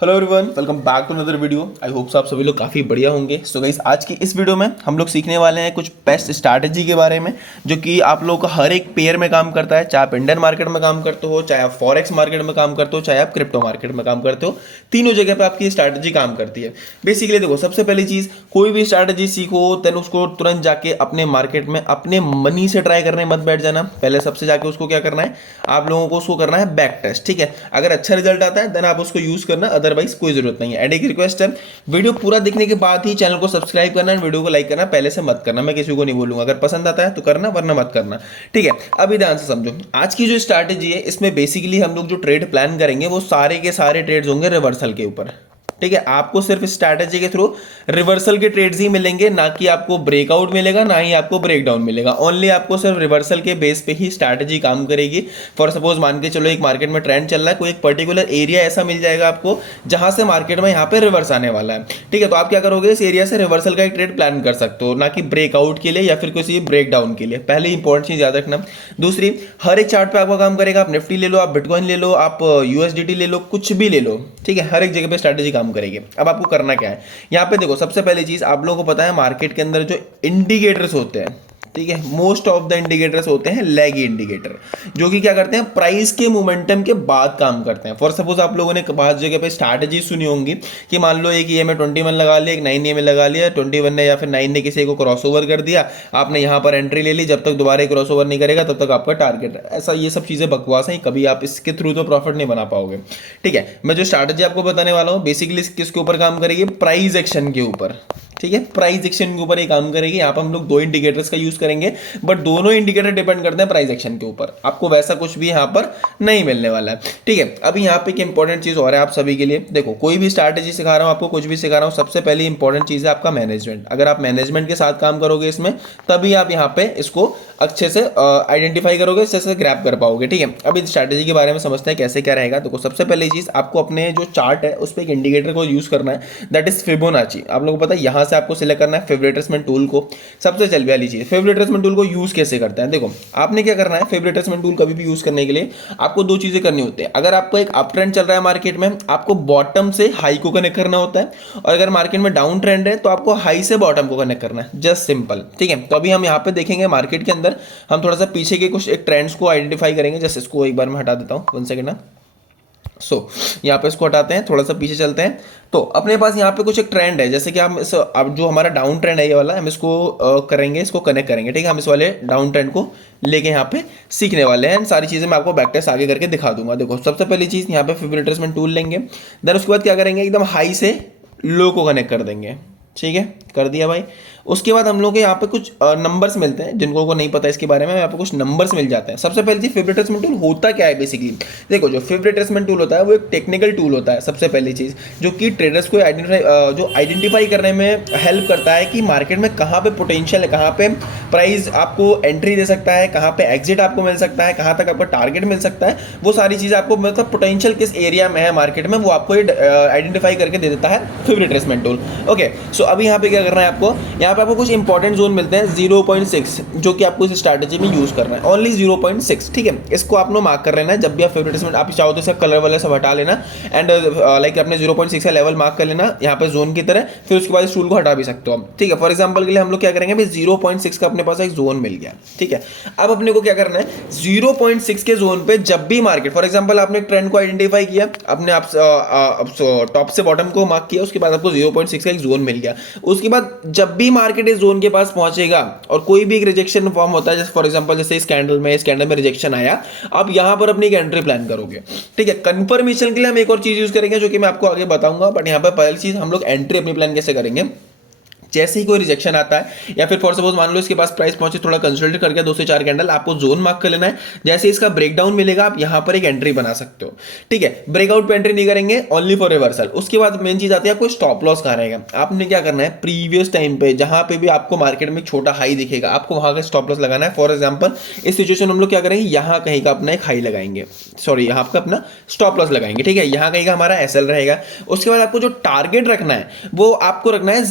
Hello everyone, welcome back to another video. I hope आप सभी लोग काफ़ी बढ़िया होंगे। सो गाइस, आज की इस वीडियो में हम लोग सीखने वाले हैं कुछ बेस्ट स्ट्रैटेजी के बारे में, जो कि आप लोगों का हर एक पेयर में काम करता है। चाहे आप इंडियन मार्केट में काम करते हो, चाहे आप फॉरेक्स मार्केट में काम करते हो, चाहे आप क्रिप्टो मार्केट में काम करते हो, तीनों जगह पर आपकी स्ट्रैटेजी काम करती है। बेसिकली देखो, सबसे पहली चीज़, कोई भी स्ट्रैटेजी सीखो देन उसको तुरंत जाके अपने मार्केट में अपने मनी से ट्राई करने मत बैठ जाना। पहले सबसे जाके उसको क्या करना है, आप लोगों को उसको करना है बैक टेस्ट। ठीक है, अगर अच्छा रिजल्ट आता है देन आप उसको यूज़ करना, अदरवाइज कोई जरूरत नहीं है। एंड एक रिक्वेस्ट है, वीडियो पूरा देखने के बाद ही चैनल को सब्सक्राइब करना है, वीडियो को लाइक करना, पहले से मत करना। मैं किसी को नहीं बोलूंगा, अगर पसंद आता है तो करना, वरना मत करना। ठीक है, अभी ध्यान से समझो। आज की जो स्ट्रैटेजी है, इसमें बेसिकली हम लोग जो ट्रेड प्लान करेंगे वो सारे के सारे ट्रेड्स होंगे रिवर्सल के ऊपर। ठीक है, आपको सिर्फ स्ट्रैटेजी के थ्रू रिवर्सल के ट्रेड्स ही मिलेंगे, ना कि आपको ब्रेकआउट मिलेगा, ना ही आपको ब्रेकडाउन मिलेगा। ओनली आपको सिर्फ रिवर्सल के बेस पे ही स्ट्रैटेजी काम करेगी। फॉर सपोज मान के चलो एक मार्केट में ट्रेंड चल रहा है, कोई एक पर्टिकुलर एरिया ऐसा मिल जाएगा आपको जहां से मार्केट में यहाँ पे रिवर्स आने वाला है। ठीक है, तो आप क्या करोगे, इस एरिया से रिवर्सल का एक ट्रेड प्लान कर सकते हो, ना कि ब्रेकआउट के लिए या फिर किसी ब्रेकडाउन के लिए। पहले इंपॉर्टेंट चीज याद रखना। दूसरी, हर एक चार्ट पे आपका काम करेगा। आप निफ्टी ले लो, आप बिटकॉइन ले लो, आप यूएसडीटी ले लो, कुछ भी ले लो। ठीक है, हर एक जगह पे स्ट्रैटेजी काम करेगी। अब आपको करना क्या है, यहाँ पे देखो, सबसे पहली चीज आप लोगों को पता है मार्केट के अंदर जो इंडिकेटर्स होते हैं, ठीक है, मोस्ट ऑफ द इंडिकेटर्स होते हैं लैगी इंडिकेटर, जो कि क्या करते हैं, प्राइस के मोमेंटम के बाद काम करते हैं। फॉर सपोज आप लोगों ने बहुत जगह पे स्ट्रैटेजी सुनी होंगी कि मान लो एक EMA 21 लगा लिया, एक 9 EMA लगा लिया, 21 ने या फिर 9 ने किसी को क्रॉसओवर कर दिया, आपने यहाँ पर एंट्री ले ली, जब तक दोबारा क्रॉसओवर नहीं करेगा तब तक आपका टारगेट है। ऐसा ये सब चीज़ें बकवास हैं, कभी आप इसके थ्रू तो प्रॉफिट नहीं बना पाओगे। ठीक है, मैं जो स्ट्रैटेजी आपको बताने वाला हूँ बेसिकली किसके ऊपर काम करेगी, प्राइस एक्शन के ऊपर। ठीक है, प्राइस एक्शन के ऊपर ये काम करेगी। यहाँ पर हम लोग दो इंडिकेटर्स का यूज करेंगे, बट दोनों इंडिकेटर डिपेंड करते हैं प्राइस एक्शन के ऊपर। आपको वैसा कुछ भी यहाँ पर नहीं मिलने वाला है। ठीक है, अब यहाँ पे एक इंपॉर्टेंट चीज और है आप सभी के लिए। देखो, कोई भी स्ट्रैटेजी सिखा रहा हूँ आपको, कुछ भी सिखा रहा हूँ, सबसे पहली इंपॉर्टेंट चीज है आपका मैनेजमेंट। अगर आप मैनेजमेंट के साथ काम करोगे इसमें, तभी आप यहाँ पे इसको अच्छे से आइडेंटिफाई करोगे, अच्छे से ग्रैप कर पाओगे। ठीक है, अब इस स्ट्रैटेजी के बारे में समझते हैं कैसे क्या रहेगा। देखो, सबसे पहली चीज, आपको अपने जो चार्ट है उस पर एक इंडिकेटर को यूज करना है, दैट इज फिबोनाची। आप लोगों को पता है, यहाँ से आपको सिलेक्ट करना है फेवरेट रिट्रेसमेंट टूल को। सबसे चल वाली चीज, फेवरेट रिट्रेसमेंट टूल को यूज कैसे करते हैं। देखो, आपने क्या करना है, फेवरेट रिट्रेसमेंट टूल कभी भी यूज करने के लिए आपको दो चीजें करनी होती है। अगर आपको एक अप ट्रेंड चल रहा है मार्केट में, आपको बॉटम से हाई को कनेक्ट करना होता है, और अगर मार्केट में डाउन ट्रेंड है तो आपको हाई से बॉटम को कनेक्ट करना है। Just simple. ठीक है, तो अभी हम यहाँ पे देखेंगे मार्केट के अंदर, हम थोड़ा सा पीछे के कुछ एक ट्रेंड्स को आइडेंटिफाई करेंगे। जस्ट इसको एक बार मैं हटा देता हूँ, 1 सेकेंड ना। यहाँ पे इसको हटाते हैं, थोड़ा सा पीछे चलते हैं। तो अपने पास यहाँ पे कुछ एक ट्रेंड है, जैसे कि हम इस, अब जो हमारा डाउन ट्रेंड है ये वाला, हम इसको करेंगे, इसको कनेक्ट करेंगे। ठीक है, हम इस वाले डाउन ट्रेंड को लेके यहाँ पे सीखने वाले हैं। सारी चीजें मैं आपको बैक टेस्ट आगे करके दिखा दूंगा। देखो, सबसे पहली चीज यहाँ पे फेवरेट रिट्रेसमेंट टूल लेंगे, देन उसके बाद क्या करेंगे, एकदम हाई से लो को कनेक्ट कर देंगे। ठीक है, कर दिया भाई। उसके बाद हम लोग के यहाँ पे कुछ नंबर्स मिलते हैं, जिनको को नहीं पता इसके बारे में, यहाँ पे कुछ नंबर्स मिल जाते हैं। सबसे पहले चीज, फेवरेट रिट्रेसमेंट टूल होता क्या है बेसिकली। देखो, जो फेवरेट रिट्रेसमेंट टूल होता है वो एक टेक्निकल टूल होता है, सबसे पहली चीज, जो कि ट्रेडर्स को आइडेंटिफाई करने में हेल्प करता है कि मार्केट में कहाँ पे पोटेंशियल है, कहाँ पे प्राइस आपको एंट्री दे सकता है, कहाँ पे एग्जिट आपको मिल सकता है, कहाँ तक आपका टारगेट मिल सकता है। वो सारी चीजें आपको, मतलब पोटेंशियल किस एरिया में है मार्केट में, वो आपको आइडेंटिफाई करके दे देता है फेवरेट रिट्रेसमेंट टूल। ओके, सो अभी यहाँ पे क्या करना है आपको, यहाँ पे आपको कुछ इंपॉर्टेंट जोन मिलते हैं 0.6, जो कि आपको इस स्ट्रैटेजी में यूज करना है, ओनली 0.6। ठीक है, इसको आपको मार्क कर लेना है। जब भी आप फेवरेट रिट्रेसमेंट, आप चाहो तो इसका कलर वाला सब हटा लेना, एंड लाइक अपने 0.6 का लेवल मार्क कर लेना यहाँ पे जोन की तरह। फिर उसके बाद इस टूल को हटा भी सकते हो आप। ठीक है, फॉर एग्जाम्पल के लिए हम लोग क्या करेंगे, 0.6 का अपने पास एक जोन मिल गया। ठीक है, अब अपने को क्या करना है, 0.6 के जोन पे जब भी मार्केट, फॉर एग्जाम्पल आपने ट्रेंड को आइडेंटिफाई किया, अपने आप टॉप से बॉटम को मार्क किया, उसके बाद आपको 0.6 का एक जोन मिल गया। उसके बाद जब भी मार्केट इस जोन के पास पहुंचेगा और कोई भी एक रिजेक्शन फॉर्म होता है, जैसे फॉर एग्जांपल जैसे इस कैंडल में रिजेक्शन आया, आप यहां पर अपनी एक एंट्री प्लान करोगे। ठीक है, कंफर्मेशन के लिए हम एक और चीज यूज करेंगे, जो कि मैं आपको आगे बताऊंगा, बट यहां पर पहली चीज हम लोग एंट्री अपनी प्लान कैसे करेंगे। जैसे ही कोई रिजेक्शन आता है, या फिर फॉर सपोज मान लो इसके पास प्राइस पहुंचे, थोड़ा कंसोलिडेट कर गया 2 से 4 कैंडल, आपको जोन मार्क कर लेना है। जैसे इसका ब्रेकडाउन मिलेगा, आप यहां पर एक एंट्री बना सकते हो। ठीक है, ब्रेकआउट पे एंट्री नहीं करेंगे, ओनली फॉर रिवर्सल। उसके बाद मेन चीज आती है, आपको स्टॉप लॉस कहां रहेगा। आपने क्या करना है, प्रीवियस टाइम पे जहां पे भी आपको मार्केट में छोटा हाई दिखेगा, आपको वहां का स्टॉप लॉस लगाना है। फॉर एग्जाम्पल इस सिचुएशन में हम लोग क्या करेंगे, यहां कहीं का अपना एक हाई लगाएंगे, सॉरी यहां पर अपना स्टॉप लॉस लगाएंगे। ठीक है, यहां कहीं का हमारा SL रहेगा। उसके बाद आपको जो टारगेट रखना है वो आपको रखना है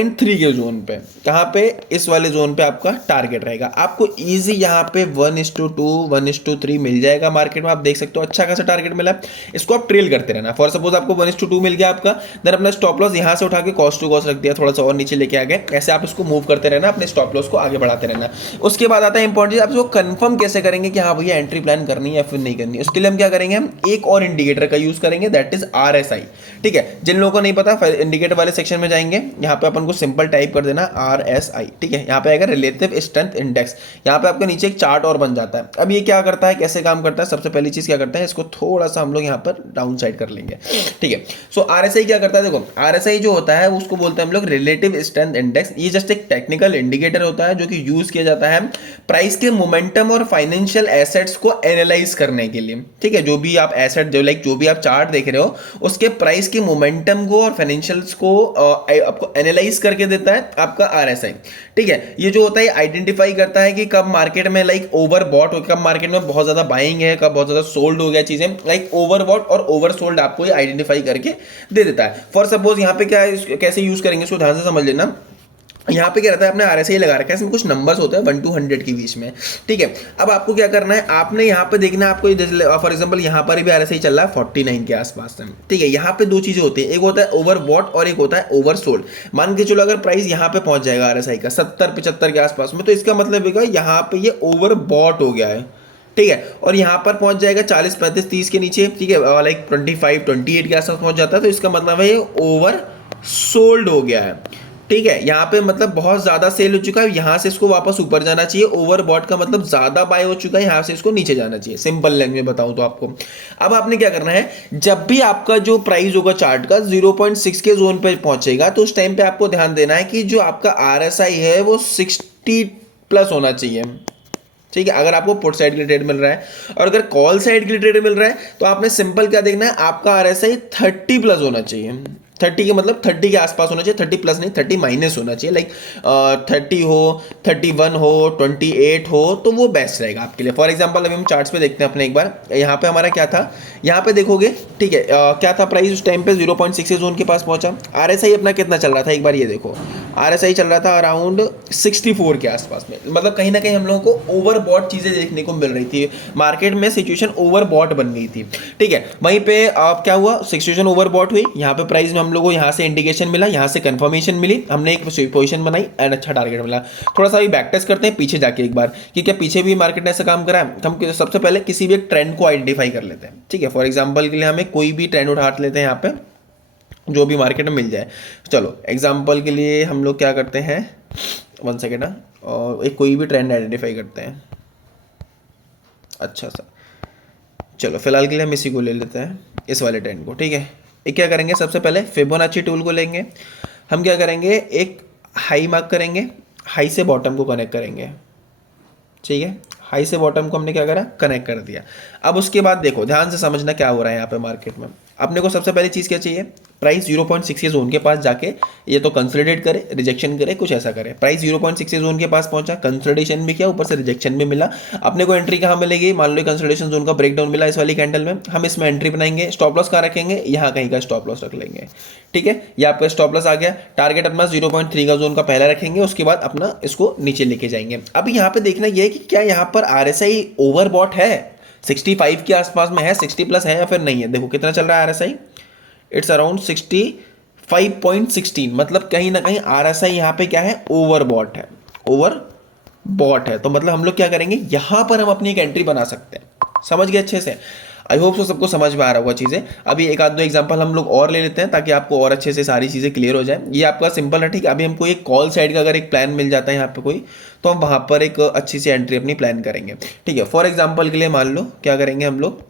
0.3 के जोन पे, कहाँ पे, इस वाले जोन पे आपका टारगेट रहेगा। आपको इजी यहाँ पे 1:2 1:3 मिल जाएगा मार्केट में, आप देख सकते हो अच्छा खासा टारगेट मिला है। इसको आप ट्रेल करते रहना। फॉर सपोज आपको 1:2 मिल गया आपका, देन अपना स्टॉप लॉस यहाँ से उठा के कॉस्ट टू कॉस्ट रख दिया, थोड़ा सा और नीचे लेके आ गए, ऐसे आप इसको मूव करते रहना, अपने स्टॉप लॉस को आगे बढ़ाते रहना। उसके बाद आता है इंपॉर्टेंट, आप इसको कंफर्म कैसे करेंगे कि हाँ भैया एंट्री प्लान करनी है या फिर नहीं करनी है। उसके लिए हम क्या करेंगे, हम एक और इंडिकेटर का यूज करेंगे, दैट इज RSI। ठीक है, जिन लोगों को नहीं पता इंडिकेटर वाले सेक्शन में जाएंगे, यहाँ पे अपन को सिंपल टाइप कर देना RSI। ठीक है, यहाँ पे आएगा रिलेटिव स्ट्रेंथ इंडेक्स, यहाँ पे आपके नीचे एक चार्ट और बन जाता है। अब ये क्या करता है, कैसे काम करता है, सबसे पहली चीज क्या करता है, इसको थोड़ा सा हम लोग यहाँ पर डाउन साइड कर लेंगे। ठीक है, सो RSI क्या करता है, देखो RSI जो होता है उसको बोलते हैं हम लोग रिलेटिव स्ट्रेंथ इंडेक्स। ये जस्ट एक टेक्निकल इंडिकेटर होता है जो कि यूज किया जाता है प्राइस के मोमेंटम और फाइनेंशियल एसेट्स को एनालाइज करने के लिए। ठीक है, जो भी आप एसेट जो भी आप चार्ट देख रहे हो उसके प्राइस के मोमेंटम को और फाइनेंशियल्स को आपको एनालाइज करके देता है आपका RSI। ठीक है, ये जो होता है आइडेंटिफाई करता है कि कब मार्केट में लाइक ओवर बॉट हो, कब मार्केट में बहुत ज्यादा बाइंग है, कब बहुत ज्यादा सोल्ड हो गया चीजें, लाइक ओवर बॉट और ओवर सोल्ड आपको ये आइडेंटिफाई करके दे देता है। फॉर सपोज यहाँ पे क्या है, कैसे यूज करेंगे इसको ध्यान से समझ लेना। यहाँ पे क्या रहता है, आपने RSI लगा रखा है, इसमें कुछ नंबर्स होते हैं 1 to 100 के बीच में। ठीक है, अब आपको क्या करना है, आपने यहाँ पे देखना है, आपको फॉर एग्जांपल यहाँ पर भी RSI चल रहा है 49 के आसपास में। ठीक है, यहाँ पे दो चीजें होती है, एक होता है ओवर बॉट और एक होता है ओवर सोल्ड। मान के चलो अगर प्राइस यहाँ पे पहुंच जाएगा RSI का 70-75 के आसपास में, तो इसका मतलब है यहाँ पे ये ओवर बॉट हो गया है। ठीक है, और यहाँ पर पहुंच जाएगा 40, 35, 30 के नीचे, ठीक है, लाइक 25, 28 के आसपास पहुंच जाता है, तो इसका मतलब है ये ओवर सोल्ड हो गया है। ठीक है, यहाँ पे मतलब बहुत ज्यादा सेल हो चुका है, यहाँ से इसको वापस ऊपर जाना चाहिए। ओवरबॉट का मतलब ज्यादा बाय हो चुका है, यहाँ से इसको नीचे जाना चाहिए, सिंपल लैंग्वेज में बताऊं तो आपको। अब आपने क्या करना है, जब भी आपका जो प्राइस होगा चार्ट का 0.6 के जोन पे पहुंचेगा, तो उस टाइम पे आपको ध्यान देना है कि जो आपका RSI है वो 60 प्लस होना चाहिए। ठीक है, अगर आपको पुट साइड के लिए ट्रेड मिल रहा है, और अगर कॉल साइड के लिए ट्रेड मिल रहा है, तो आपने सिंपल क्या देखना है, आपका RSI 30 प्लस होना चाहिए। 30 के मतलब 30 के आसपास होना चाहिए, 30 प्लस नहीं, 30 माइनस होना चाहिए, लाइक 30 हो, 31 हो, 28 हो, तो वो बेस्ट रहेगा आपके लिए। फॉर एग्जांपल अभी हम चार्ट्स पे देखते हैं अपने एक बार, यहाँ पे हमारा क्या था, यहाँ पे देखोगे, ठीक है, क्या था प्राइस उस टाइम पे 0.6 जोन के पास पहुंचा। RSI अपना कितना चल रहा था, एक बार ये देखो, RSI चल रहा था अराउंड 64 के आसपास में। मतलब कहीं ना कहीं हम लोगों को ओवरबॉट चीजें देखने को मिल रही थी, मार्केट में सिचुएशन ओवरबॉट बन गई थी। ठीक है, वहीं पे क्या हुआ, सिचुएशन ओवरबॉट हुई, यहाँ पे प्राइस में हम लोगों को यहाँ से इंडिकेशन मिला, यहाँ से कंफर्मेशन मिली, हमने एक पोजीशन बनाई एंड अच्छा टारगेट मिला। थोड़ा सा भी बैक टेस्ट करते हैं पीछे जाके एक बार कि क्या पीछे भी मार्केट ने ऐसा काम करा है। हम सबसे पहले किसी भी एक ट्रेंड को आइडेंटिफाई कर लेते हैं। ठीक है, फॉर एग्जांपल के लिए हमें कोई भी ट्रेंड उठा लेते हैं यहाँ पे, जो भी मार्केट में मिल जाए। चलो एग्जांपल के लिए हम लोग क्या करते हैं, 1 सेकेंड, और एक कोई भी ट्रेंड आइडेंटिफाई करते हैं। अच्छा सा, चलो फिलहाल के लिए हम इसी को ले लेते हैं, इस वाले ट्रेंड को। ठीक है, एक क्या करेंगे, सबसे पहले फिबोनाची टूल को लेंगे, हम क्या करेंगे, एक हाई मार्क करेंगे, हाई से बॉटम को कनेक्ट करेंगे। ठीक है, हाई से बॉटम को हमने क्या करा, कनेक्ट कर दिया। अब उसके बाद देखो, ध्यान से समझना क्या हो रहा है यहाँ पे मार्केट में। अपने को सबसे पहली चीज़ क्या चाहिए, प्राइस 0.6 के जोन के पास जाके ये तो कंसोलिडेट करे, रिजेक्शन करे, कुछ ऐसा करे। प्राइस 0.6 के जोन के पास पहुंचा, कंसोलिडेशन भी किया, ऊपर से रिजेक्शन भी मिला। अपने को एंट्री कहाँ मिलेगी, मान लो कंसोलिडेशन जोन का ब्रेकडाउन मिला इस वाली कैंडल में, हम इसमें एंट्री बनाएंगे। स्टॉप लॉस कहाँ रखेंगे, यहाँ कहीं का स्टॉप लॉस रख लेंगे। ठीक है, ये आपका स्टॉप लॉस आ गया। टारगेट अपना 0.3 का जोन का पहला रखेंगे, उसके बाद अपना इसको नीचे लेके जाएंगे। अब यहाँ पे देखना यह है कि क्या यहाँ पर RSI ओवरबॉट है, 65 के आसपास में है, 60 प्लस है या फिर नहीं है। देखो कितना चल रहा है RSI, इट्स अराउंड 65.16, मतलब कहीं ना कहीं RSI यहाँ पे क्या है, ओवरबॉट है, ओवरबॉट है। तो मतलब हम लोग क्या करेंगे, यहाँ पर हम अपनी एक एंट्री बना सकते हैं। समझ गए अच्छे से, आई होप सो सबको समझ में आ रहा होगा चीज़ें। अभी एक आध दो एग्जांपल हम लोग और ले लेते हैं ताकि आपको और अच्छे से सारी चीज़ें क्लियर हो जाए। ये आपका सिंपल है, ठीक है। अभी हमको एक कॉल साइड का अगर एक प्लान मिल जाता है यहाँ पे कोई, तो हम वहाँ पर एक अच्छी सी एंट्री अपनी प्लान करेंगे। ठीक है, फॉर एग्जाम्पल के लिए मान लो क्या करेंगे, हम लोग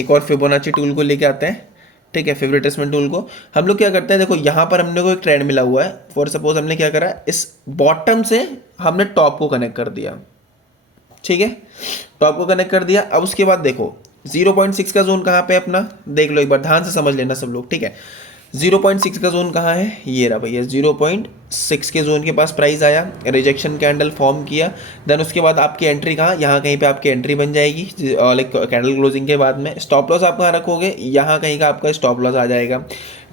एक और फिबोनाची टूल को लेके आते हैं। ठीक है, फेवरेट रिट्रेसमेंट टूल को हम लोग क्या करते हैं, देखो यहाँ पर हमने को एक ट्रेंड मिला हुआ है। फॉर सपोज हमने क्या करा, इस बॉटम से हमने टॉप को कनेक्ट कर दिया। ठीक है, टॉप को कनेक्ट कर दिया। अब उसके बाद देखो 0.6 का जोन कहाँ पे अपना, देख लो एक बार, ध्यान से समझ लेना सब लोग। ठीक है, 0.6 का जोन कहाँ है, ये रहा भैया, 0.6 के जोन के पास प्राइस आया, रिजेक्शन कैंडल फॉर्म किया, देन उसके बाद आपकी एंट्री कहाँ, यहाँ कहीं पे आपकी एंट्री बन जाएगी, लाइक कैंडल क्लोजिंग के बाद में। स्टॉप लॉस आप कहाँ रखोगे, यहाँ कहीं का आपका स्टॉप लॉस आ जाएगा।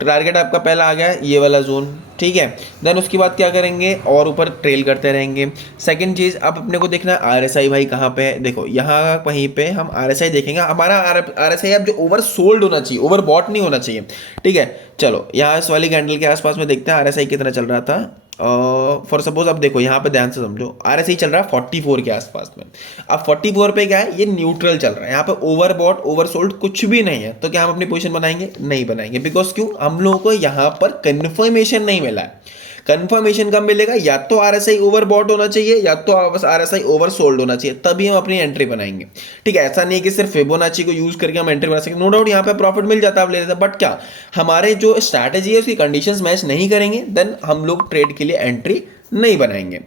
टारगेट आपका पहला आ गया ये वाला जोन, ठीक है। देन उसके बाद क्या करेंगे, और ऊपर ट्रेल करते रहेंगे। सेकंड चीज़, अब अपने को देखना है आरएसआई भाई कहाँ पे है। देखो यहाँ वहीं पे हम आरएसआई देखेंगे, हमारा आरएसआई अब जो ओवर सोल्ड होना चाहिए, ओवर बॉट नहीं होना चाहिए, ठीक है। चलो यहाँ इस वाली कैंडल के आसपास में देखते हैं आरएसआई कितना चल रहा था। फॉर सपोज अब देखो यहाँ पे ध्यान से समझो, आरएसआई चल रहा है 44 के आसपास में। अब 44 पे क्या है, ये न्यूट्रल चल रहा है, यहाँ पे ओवर बॉट ओवर सोल्ड कुछ भी नहीं है। तो क्या हम अपनी पोजीशन बनाएंगे? नहीं बनाएंगे। बिकॉज क्यों? हम लोगों को यहाँ पर कंफर्मेशन नहीं मिला है। कंफर्मेशन कब मिलेगा? या तो आरएसआई ओवर बॉट होना चाहिए, या तो आरएसआई ओवर सोल्ड होना चाहिए, तभी हम अपनी एंट्री बनाएंगे, ठीक है। ऐसा नहीं है कि सिर्फ फिबोनाची को यूज करके हम एंट्री बना सकते। नो डाउट यहाँ पे प्रॉफिट मिल जाता है, आप ले लेते हैं, बट क्या हमारे जो स्ट्रैटेजी है उसकी कंडीशंस मैच नहीं करेंगे, देन हम लोग ट्रेड के लिए एंट्री नहीं बनाएंगे।